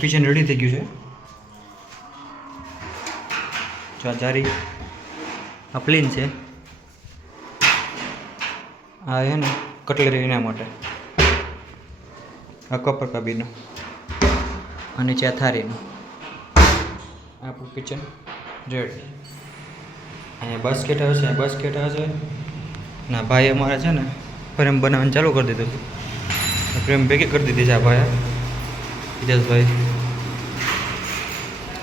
Kitchen ready થઈ ગયું છે. જારી આ પ્લેન છે. આ છે ને કટલેરી એના માટે. આ કપર કાબીનો અને નીચે થારીનું આપણું કિચન રેડી. અહીંયા બાસ્કેટ હશે, બાસ્કેટ હશે. ના ભાઈ અમારે છે ને ફ્રેમ બનાવવાનું ચાલુ કરી દીધું છે. ફ્રેમ ભેગી કરી દીધી છે આ ભાઈ હિતેશભાઈ.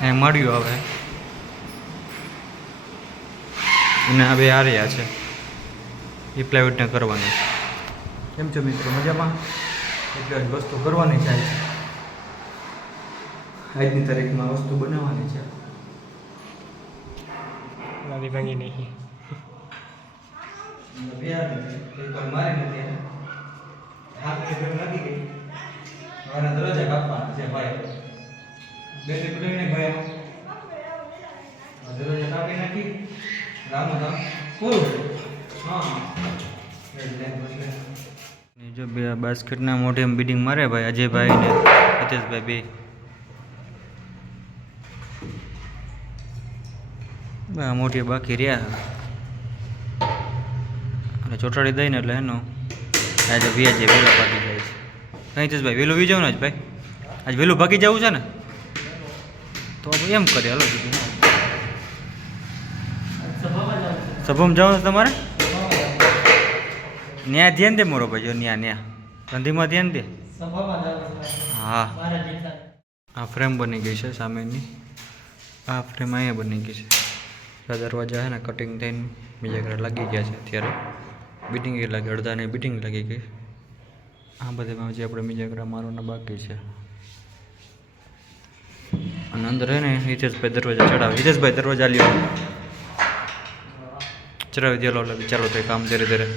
અહીંયા મળ્યું આવે અને આ બે આર્યા છે એ પ્લાયવુડને કરવાની. કેમ છો મિત્રો, મજામાં? એટલે જ વસ્તુ કરવાની છે. આજની તારીખમાં વસ્તુ બનાવવાની છે. ભાંગી નહીં મારી નથી હાથની ફ્રેમ લાગી ગઈ. હવે દરવાજા કાપવાના છે ભાઈ. બેટરી પડીને ભાઈ દરવાજા કાપી નાખી. રામો રામ પૂરું. હા જો બે બાસ્કેટના મોઢે બિડિંગ મારે ભાઈ અજયભાઈ ને હિતેશભાઈ બે. મોટી બાકી રહ્યા અને ચોટાડી દઈને એટલે એનો આજે વ્યાજે વહેલા ભાગી જાય છે. કઈ હિતેશભાઈ વહેલું વી જાવ ને ભાઈ, આજ વહેલું ભાગી જવું છે ને તો એમ કરીએ. હાલો બીજું સભામાં જવાનું છે તમારે? ન્યા ધ્યાન દે મોરો ભાઈ. જો ન્યા ગાંધીમાં ધ્યાન દે. હા આ ફ્રેમ બની ગઈ છે સામેની. આ ફ્રેમ અહીંયા બની ગઈ છે. દરવાજા છે ને કટિંગ થઈને બીજા ઘરે લાગી ગયા છે. અત્યારે બિટિંગ લાગી, અડધાની બિટિંગ લાગી ગઈ. આ બધામાં હજી આપણે બીજા ઘરે મારવાના બાકી છે. અને અંદર હે ને હિતેશભાઈ દરવાજા ચડાવે. હિતેશભાઈ દરવાજા લ્યો ચડાવી દેલો એટલે ચાલો થાય કામ ધીરે ધીરે.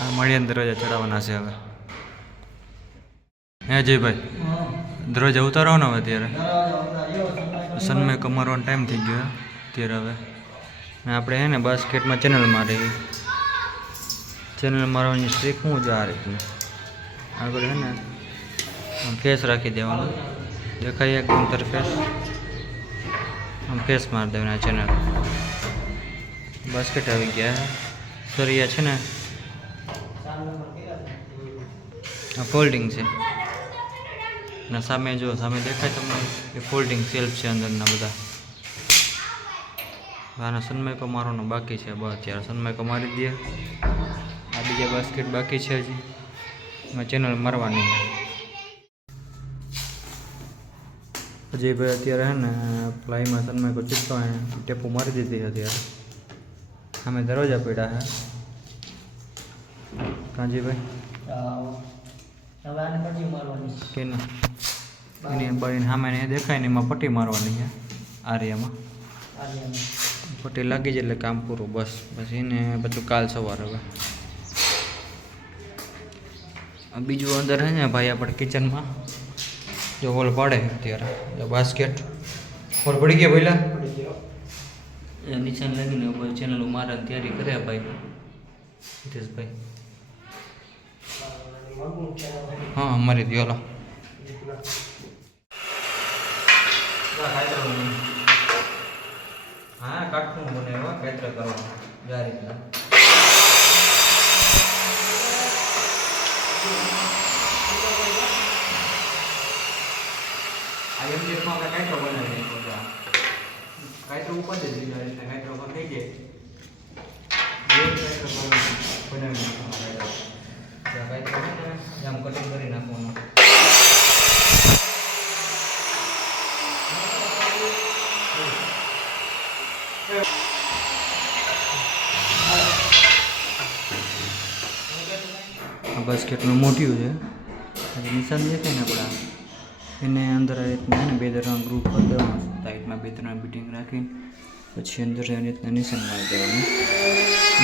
આ મળીને દરવાજા ચડાવવાના છે હવે. હે જયભાઈ દરવાજા ઉતારો ને હવે. અત્યારે સનમે કમારવાનો ટાઈમ થઈ ગયો અત્યારે હવે. ને આપણે હે ને બાસ્કેટમાં ચેનલ મારી. ચેનલ મારવાની સ્ટ્રીક શું છે આ રીતની. આગળ હે ને આમ ફેસ રાખી દેવાનું. દેખાય એક અંતર ફેસ. આમ ફેસ મારી દેવાના ચેનલ. બાસ્કેટ આવી ગયા. સરિયા છે ને આ ફોલ્ડિંગ છે. ને સામે જો સામે દેખાય તમને એ ફોલ્ડિંગ સેલ્ફ છે અંદરના બધા. આના સનમાઇકો મારવાનો બાકી છે. બસ અત્યારે સનમાઇકો મારી દે. આ બીજા બાસ્કેટ બાકી છે હજી. એમાં ચેનલ મારવાની. અજયભાઈ અત્યારે હે ને પ્લાયમાં સનમાઇકો ચીપકાવીને ટેપો મારી દીધી અત્યારે. અમે દરવાજા પડ્યા હે કાંજીભાઈ કે નહીં એની બાળીને સામે દેખાય ને એમાં પટ્ટી મારવાની છે. આર્યામાં પટ્ટી લાગી જાય એટલે કામ પૂરું. બસ પછી એને પાછું કાલ સવાર. હવે બીજું અંદર છે ને ભાઈ આપણે કિચનમાં જો હોલ પાડે અત્યારે. બાસ્કેટ હોલ પડી ગયા પહેલાં નિશાન લાગીને પછી ચેનલો મારવાની તૈયારી કરે ભાઈ હિતેશભાઈ. હા મારી દો. હાલો હા કાઠું બને કાતરા કરવાનું આ રીતના. આ એમજીએફમાં આપણે કાતરો બનાવી દઈએ. કાતરો ઉપર જ દીધો આ રીતના કાતરો પર થઈ જાય. બનાવી આમ કટિંગ કરી નાખવાનું. આ બાસ્કેટનું મોઢિયું છે. નિશાન દેખાય ને આપણા એને અંદર આ રીતના ને 2-3 ગ્રુપ કરી દેવાનું. સાઈડમાં 2-3 બિટિંગ રાખીને પછી અંદર આ રીતના નિશાન મારી દેવાનું.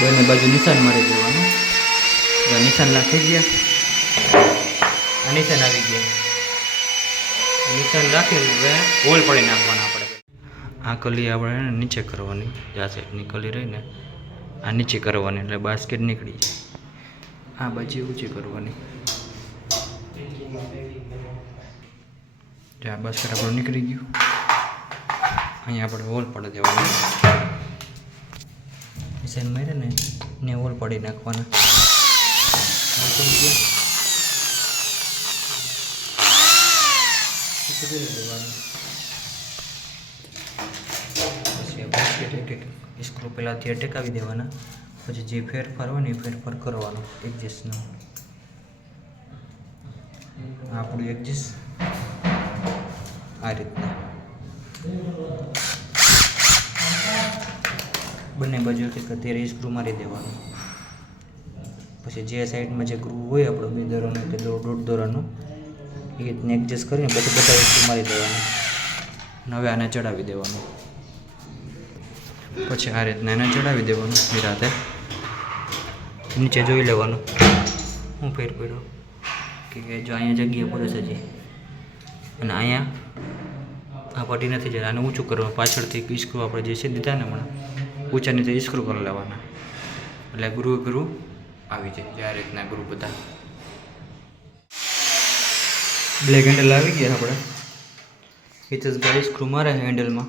બંને બાજુ નિશાન મારી દેવાનું. નિશાન નાખી ગયા. આ નિશાન આવી ગયા. નિશાન રાખીને હવે હોલ પડી નાખવાના આપણે. આ કલી આપણે નીચે કરવાની. આ સાઈડની કલી રહીને આ નીચે કરવાની એટલે બાસ્કેટ નીકળી જાય. આ બાજુ ઊંચી કરવાની. જ્યાં બાસ્કેટ આપણું નીકળી ગયું. અહીંયા આપણે હોલ પાડી દેવાનું. નિશાન મારે ને હોલ પાડી નાખવાના. પછી બાસ્કેટ એક સ્ક્રૂ પહેલાંથી ટેકાવી દેવાના. પછી જે ફેરફાર હોય ને એ ફેરફાર કરવાનો એડજસ્ટનો. આપણું એડજસ્ટ આ રીતના બંને બાજુ એક અત્યારે સ્ક્રૂ મારી દેવાનું. પછી જે સાઈડમાં જે ગ્રુવ હોય આપણો 2 દોરાનો કે 1.5 દોરાનો એ રીતને એડજસ્ટ કરીને પછી બધા સ્ક્રૂ મારી દેવાનું. હવે આને ચડાવી દેવાનું. પછી આ રીતના એને ચડાવી દેવાનું. નિરાતે નીચે જોઈ લેવાનું હું ફેર પડ્યો કે જો અહીંયા જગ્યા પડે છે હજી અને અહીંયા આ પટ્ટી નથી જતા. આને ઊંચું કરવાનું. પાછળથી સ્ક્રૂ આપણે જે છે દીધા ને હમણાં ઊંચા નીચે સ્ક્રૂ કરી લેવાના એટલે ગ્રુવ આવી જાય. આ રીતના ગ્રુવ બધા બ્લેક હેન્ડલ આવી ગયા આપણે. હિતેશભાઈ સ્ક્રૂ મારે હેન્ડલમાં.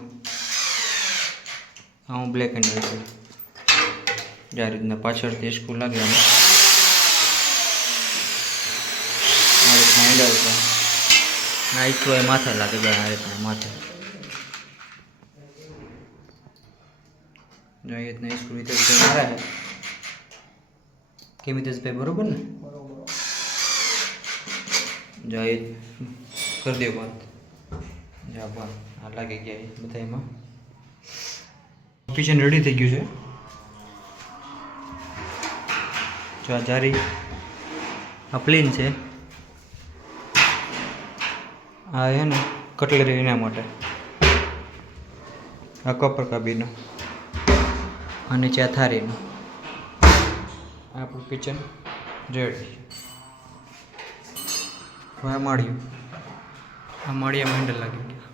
હા હું બ્લેક હેન્ડલ છે. આ રીતના પાછળથી સ્ક્રૂ લાગે આમાં. આ રીતના હેન્ડલ છે. ના ઈચ્છો એ માથે લાગે ભાઈ. આ રીતના માથે જો એ રીતના સ્ક્રૂ હિતેશભાઈ મારા છે. કેમ હિતેશભાઈ બરોબર ને? જો એ કરી દે વાત. જા બંધ. આ લાગી ગયા બધા એમાં. કિચન રેડી થઈ ગયું છે. જો આ જારી આ પ્લેન છે. આ છે ને કટલેરી એના માટે. આ કપર કાબીનો અને નીચે આ થારીનો. આપણું કિચન રેડી. હવે આ માળિયું. આ માળિયામાં હેન્ડલ લાગી ગયા.